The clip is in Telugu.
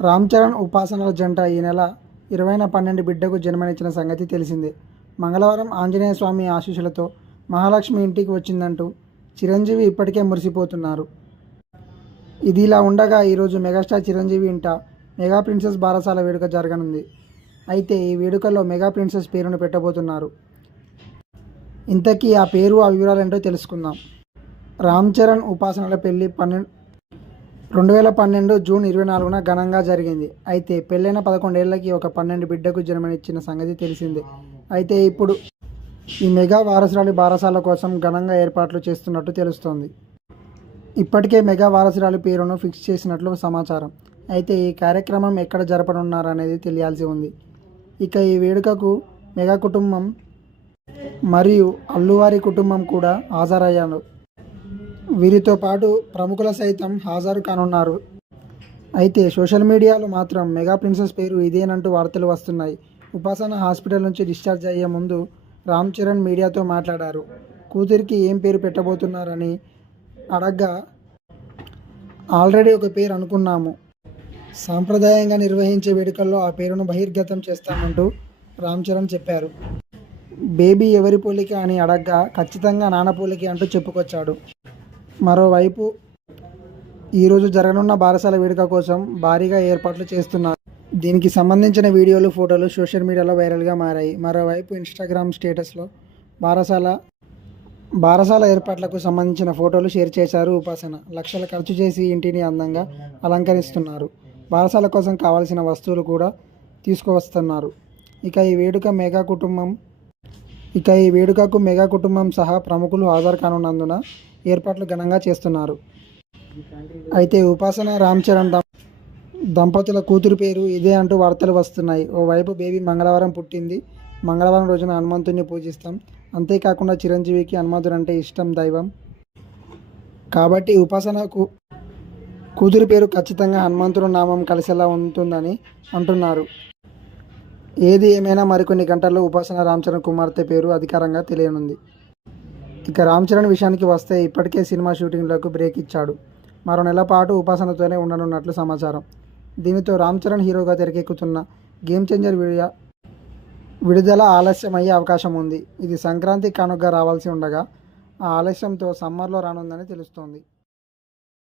రామ్ చరణ్ ఉపాసనల జంట ఈ నెల 20న 12 బిడ్డకు జన్మనిచ్చిన సంగతి తెలిసిందే. మంగళవారం ఆంజనేయ స్వామి ఆశీస్సులతో మహాలక్ష్మి ఇంటికి వచ్చిందంటూ చిరంజీవి ఇప్పటికే మురిసిపోతున్నారు. ఇదిలా ఉండగా ఈరోజు మెగాస్టార్ చిరంజీవి ఇంట మెగా ప్రిన్సెస్ బారసాల వేడుక జరగనుంది. అయితే ఈ వేడుకలో మెగా ప్రిన్సెస్ పేరును పెట్టబోతున్నారు. ఇంతకీ ఆ పేరు, ఆ వివరాలేంటో తెలుసుకుందాం. రామ్ చరణ్ ఉపాసనల పెళ్లి 2012 జూన్ 24న ఘనంగా జరిగింది. అయితే పెళ్ళైన 11 ఏళ్లకి ఒక 12 బిడ్డకు జన్మనిచ్చిన సంగతి తెలిసిందే. అయితే ఇప్పుడు ఈ మెగా వారసురాలి బారసాల కోసం ఘనంగా ఏర్పాట్లు చేస్తున్నట్టు తెలుస్తోంది. ఇప్పటికే మెగా వారసురాలి పేరును ఫిక్స్ చేసినట్లు సమాచారం. అయితే ఈ కార్యక్రమం ఎక్కడ జరపనున్నారనేది తెలియాల్సి ఉంది. ఇక ఈ వేడుకకు మెగా కుటుంబం మరియు అల్లువారి కుటుంబం కూడా హాజరయ్యారు. వీరితో పాటు ప్రముఖుల సైతం హాజరు కానున్నారు. అయితే సోషల్ మీడియాలో మాత్రం మెగా ప్రిన్సెస్ పేరు ఇదేనంటూ వార్తలు వస్తున్నాయి. ఉపాసన హాస్పిటల్ నుంచి డిశ్చార్జ్ అయ్యే ముందు రామ్ చరణ్ మీడియాతో మాట్లాడారు. కూతురికి ఏం పేరు పెట్టబోతున్నారని అడగ్గా, ఆల్రెడీ ఒక పేరు అనుకున్నాము. సాంప్రదాయంగా నిర్వహించే వేడుకల్లో ఆ పేరును బహిర్గతం చేస్తామంటూ రామ్ చరణ్ చెప్పారు. బేబీ ఎవరి పోలిక అని అడగ్గా, ఖచ్చితంగా నాన్న పోలిక అంటూ చెప్పుకొచ్చాడు. మరోవైపు ఈరోజు జరగనున్న బారసాల వేడుక కోసం భారీగా ఏర్పాట్లు చేస్తున్నారు. దీనికి సంబంధించిన వీడియోలు, ఫోటోలు సోషల్ మీడియాలో వైరల్గా మారాయి. మరోవైపు ఇన్స్టాగ్రామ్ స్టేటస్లో బారసాల ఏర్పాట్లకు సంబంధించిన ఫోటోలు షేర్ చేశారు ఉపాసన. లక్షలు ఖర్చు చేసి ఇంటిని అందంగా అలంకరిస్తున్నారు. బారసాల కోసం కావాల్సిన వస్తువులు కూడా తీసుకువస్తున్నారు. ఇక ఈ వేడుకకు మెగా కుటుంబం సహా ప్రముఖులు హాజరు కానున్నందున ఏర్పాట్లు ఘనంగా చేస్తున్నారు. అయితే ఉపాసన, రామ్ చరణ్ దంపతుల కూతురు పేరు ఇదే అంటూ వార్తలు వస్తున్నాయి. ఓవైపు బేబీ మంగళవారం పుట్టింది. మంగళవారం రోజున హనుమంతుడిని పూజిస్తాం. అంతేకాకుండా చిరంజీవికి హనుమంతుడంటే ఇష్టం, దైవం. కాబట్టి ఉపాసన కూతురు పేరు ఖచ్చితంగా హనుమంతుడు నామం కలిసేలా ఉంటుందని అంటున్నారు. ఏది ఏమైనా మరికొన్ని గంటల్లో ఉపాసన రామ్ చరణ్ కుమార్తె పేరు అధికారంగా తెలియనుంది. ఇక రామ్ చరణ్ విషయానికి వస్తే ఇప్పటికే సినిమా షూటింగ్లకు బ్రేక్ ఇచ్చాడు. మరో నెల పాటు ఉపాసనతోనే ఉండనున్నట్లు సమాచారం. దీనితో రామ్ చరణ్ హీరోగా తెరకెక్కుతున్న గేమ్ చేంజర్ విడుదల ఆలస్యమయ్యే అవకాశం ఉంది. ఇది సంక్రాంతి కానుకగా రావాల్సి ఉండగా ఆ ఆలస్యంతో సమ్మర్లో రానుందని తెలుస్తోంది.